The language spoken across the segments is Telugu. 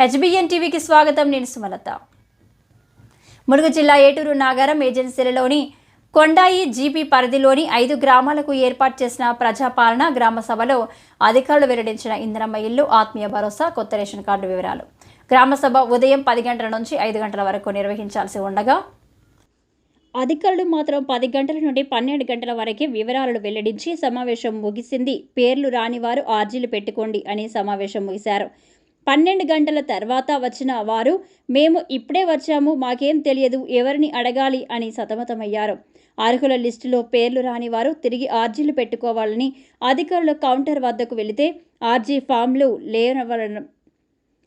హెచ్బిఎన్ టీవీకి స్వాగతం. నేను సుమలత. ములుగు జిల్లా ఏటూరు నాగారం ఏజెన్సీలలోని కొండాయి జీపీ పరిధిలోని ఐదు గ్రామాలకు ఏర్పాటు చేసిన ప్రజాపాలన గ్రామ సభలో అధికారులు వెల్లడించిన ఇందిరమ్మ ఇల్లు ఆత్మీయ భరోసా కొత్త రేషన్ కార్డు వివరాలు. గ్రామసభ ఉదయం పది గంటల నుంచి ఐదు గంటల వరకు నిర్వహించాల్సి ఉండగా అధికారులు మాత్రం పది గంటల నుండి పన్నెండు గంటల వరకే వివరాలను వెల్లడించి సమావేశం ముగిసింది. పేర్లు రాని వారు ఆర్జీలు పెట్టుకోండి అని సమావేశం ముగిశారు. పన్నెండు గంటల తర్వాత వచ్చిన వారు మేము ఇప్పుడే వచ్చాము మాకేం తెలియదు ఎవరిని అడగాలి అని సతమతమయ్యారు. అర్హుల లిస్టులో పేర్లు రాని వారు తిరిగి ఆర్జీలు పెట్టుకోవాలని అధికారులు కౌంటర్ వద్దకు వెళితే ఆర్జీ ఫామ్లు లేవడం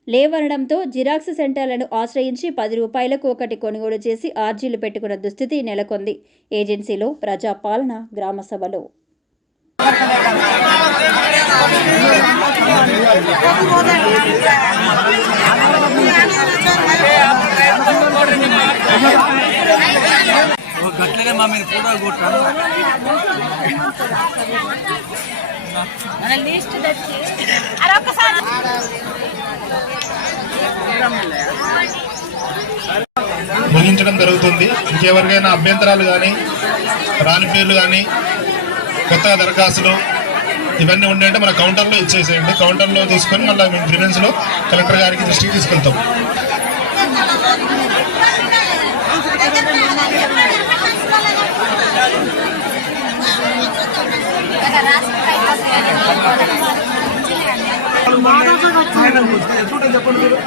లేవనడంతో జిరాక్స్ సెంటర్లను ఆశ్రయించి పది రూపాయలకు ఒకటి కొనుగోలు చేసి ఆర్జీలు పెట్టుకున్న దుస్థితి నెలకొంది. ఏజెన్సీలో ప్రజాపాలన గ్రామ సభలో. గట్లనే మా మీరు ఫోటో కొట్టాను ముగించడం జరుగుతుంది. ఇంకెవరికైనా అభ్యంతరాలు కానీ రాని పేర్లు కానీ కొత్తగా దరఖాస్తులు ఇవన్నీ ఉండే మన కౌంటర్లో ఇచ్చేసేయండి. కౌంటర్లో తీసుకొని మళ్ళీ మేము గ్రీవెన్స్లో కలెక్టర్ గారికి దృష్టికి తీసుకెళ్తాం. చెప్పండి మీరు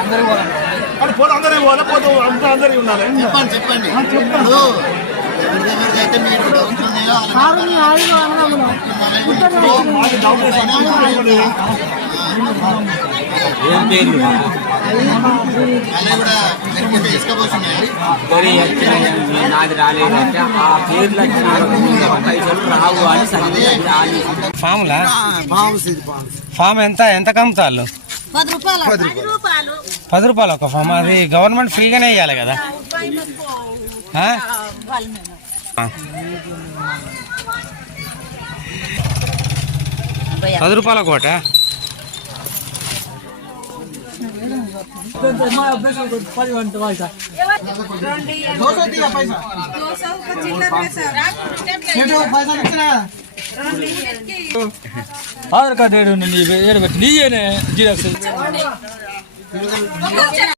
అందరూ పోవాలి అంటే పోతే అందరూ పోవాలి పోతే అంతా అందరూ ఉండాలి చెప్పండి చెప్పండి ఏం మరి నాది రాలేదంటే. ఆ పేర్లు పైసలు రావు అని ఫామ్లా? బాగుంది ఫామ్ ఎంత? ఎంత కమ్ముతాళ్ళు? పది రూపాయలు. పది ఒక ఫామ్? అది గవర్నమెంట్ ఫ్రీగానే ఇవ్వాలి కదా. పది రూపాయల కోట? ఆధార్ కార్డు ఏడు నీ ఏడు పెట్టి నీయేనే జీరాక్స్